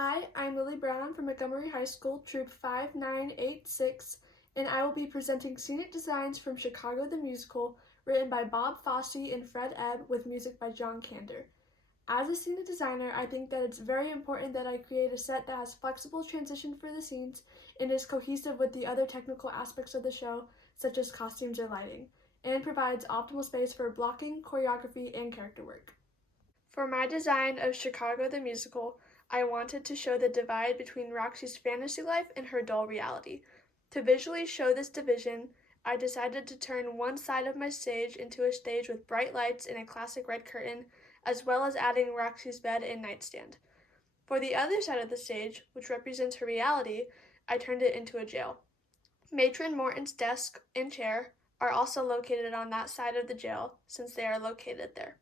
Hi, I'm Lily Brown from Montgomery High School, Troop 5986, and I will be presenting Scenic Designs from Chicago the Musical, written by Bob Fosse and Fred Ebb, with music by John Kander. As a scenic designer, I think that it's very important that I create a set that has flexible transition for the scenes and is cohesive with the other technical aspects of the show, such as costumes and lighting, and provides optimal space for blocking, choreography, and character work. For my design of Chicago the Musical, I wanted to show the divide between Roxy's fantasy life and her dull reality. To visually show this division, I decided to turn one side of my stage into a stage with bright lights and a classic red curtain, as well as adding Roxy's bed and nightstand. For the other side of the stage, which represents her reality, I turned it into a jail. Matron Morton's desk and chair are also located on that side of the jail, since they are located there.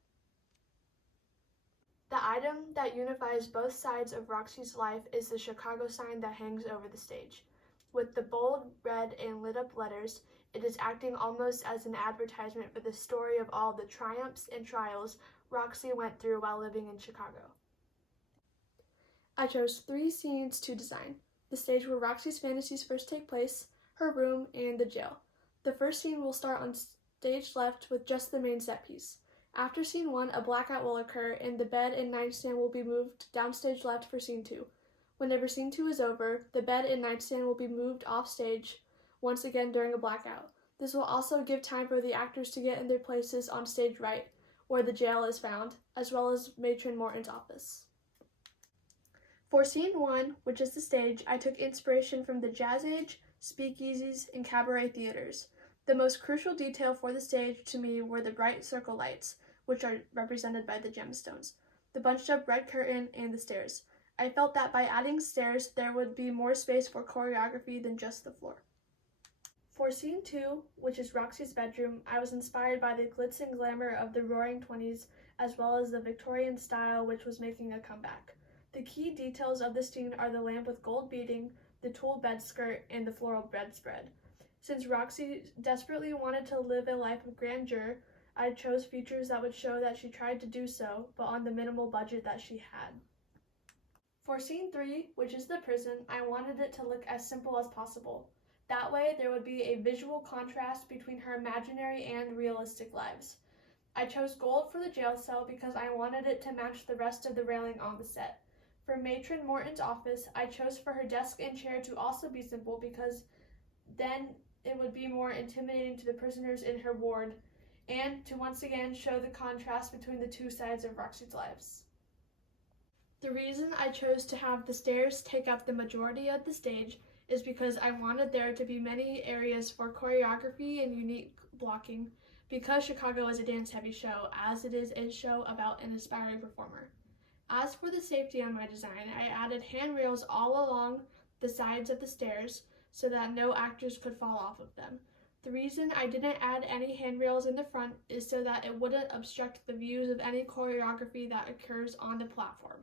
The item that unifies both sides of Roxy's life is the Chicago sign that hangs over the stage. With the bold red and lit up letters, it is acting almost as an advertisement for the story of all the triumphs and trials Roxy went through while living in Chicago. I chose 3 scenes to design: the stage where Roxy's fantasies first take place, her room, and the jail. The first scene will start on stage left with just the main set piece. After scene 1, a blackout will occur and the bed and nightstand will be moved downstage left for scene 2. Whenever scene 2 is over, the bed and nightstand will be moved off stage once again during a blackout. This will also give time for the actors to get in their places on stage right, where the jail is found, as well as Matron Morton's office. For scene 1, which is the stage, I took inspiration from the Jazz Age, speakeasies, and cabaret theaters. The most crucial detail for the stage to me were the bright circle lights, which are represented by the gemstones, the bunched up red curtain, and the stairs. I felt that by adding stairs, there would be more space for choreography than just the floor. For scene 2, which is Roxy's bedroom, I was inspired by the glitz and glamour of the Roaring '20s, as well as the Victorian style, which was making a comeback. The key details of the scene are the lamp with gold beading, the tulle bed skirt, and the floral bedspread. Since Roxy desperately wanted to live a life of grandeur, I chose features that would show that she tried to do so, but on the minimal budget that she had. For scene 3, which is the prison, I wanted it to look as simple as possible. That way, there would be a visual contrast between her imaginary and realistic lives. I chose gold for the jail cell because I wanted it to match the rest of the railing on the set. For Matron Morton's office, I chose for her desk and chair to also be simple because then it would be more intimidating to the prisoners in her ward, and to once again show the contrast between the two sides of Roxy's lives. The reason I chose to have the stairs take up the majority of the stage is because I wanted there to be many areas for choreography and unique blocking, because Chicago is a dance-heavy show, as it is a show about an aspiring performer. As for the safety on my design, I added handrails all along the sides of the stairs so that no actors could fall off of them. The reason I didn't add any handrails in the front is so that it wouldn't obstruct the views of any choreography that occurs on the platform.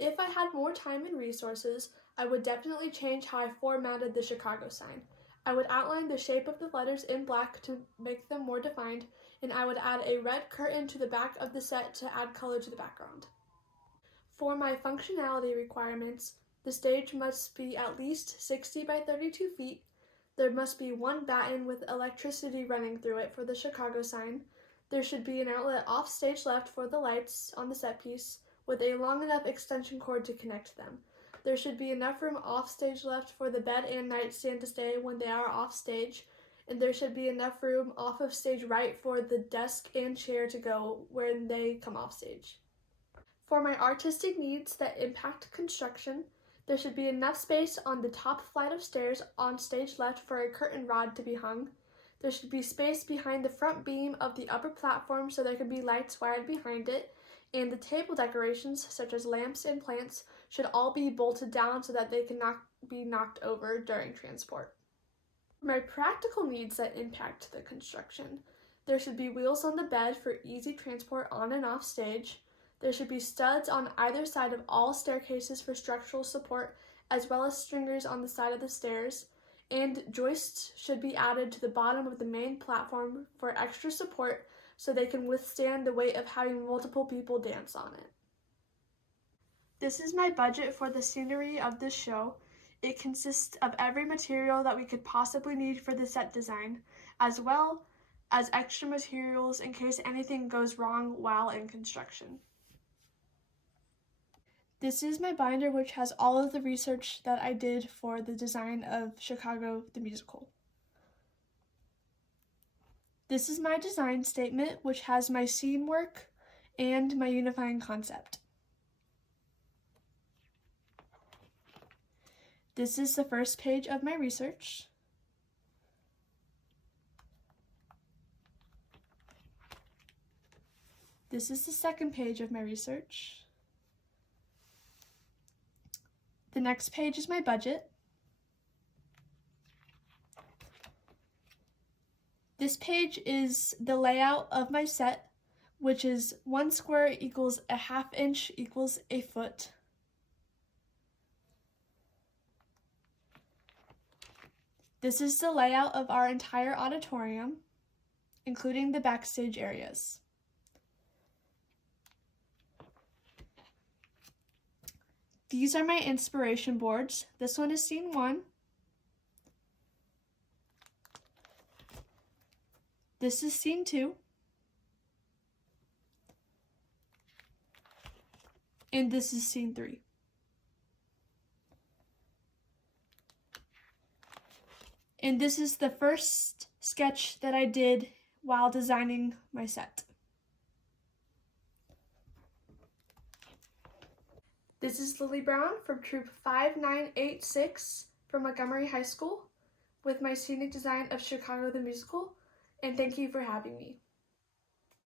If I had more time and resources, I would definitely change how I formatted the Chicago sign. I would outline the shape of the letters in black to make them more defined, and I would add a red curtain to the back of the set to add color to the background. For my functionality requirements, the stage must be at least 60 by 32 feet. There must be one batten with electricity running through it for the Chicago sign. There should be an outlet off stage left for the lights on the set piece, with a long enough extension cord to connect them. There should be enough room off stage left for the bed and nightstand to stay when they are off stage, and there should be enough room off of stage right for the desk and chair to go when they come off stage. For my artistic needs that impact construction, there should be enough space on the top flight of stairs on stage left for a curtain rod to be hung. There should be space behind the front beam of the upper platform so there could be lights wired behind it, and the table decorations, such as lamps and plants, should all be bolted down so that they cannot be knocked over during transport. For my practical needs that impact the construction, there should be wheels on the bed for easy transport on and off stage. There should be studs on either side of all staircases for structural support, as well as stringers on the side of the stairs, and joists should be added to the bottom of the main platform for extra support so they can withstand the weight of having multiple people dance on it. This is my budget for the scenery of this show. It consists of every material that we could possibly need for the set design, as well as extra materials in case anything goes wrong while in construction. This is my binder, which has all of the research that I did for the design of Chicago the Musical. This is my design statement, which has my scene work and my unifying concept. This is the first page of my research. This is the second page of my research. The next page is my budget. This page is the layout of my set, which is 1 square equals a ½ inch equals a foot. This is the layout of our entire auditorium, including the backstage areas. These are my inspiration boards. This one is scene 1. This is scene 2. And this is scene 3. And this is the first sketch that I did while designing my set. This is Lily Brown from Troop 5986 from Montgomery High School with my scenic design of Chicago the Musical, and thank you for having me.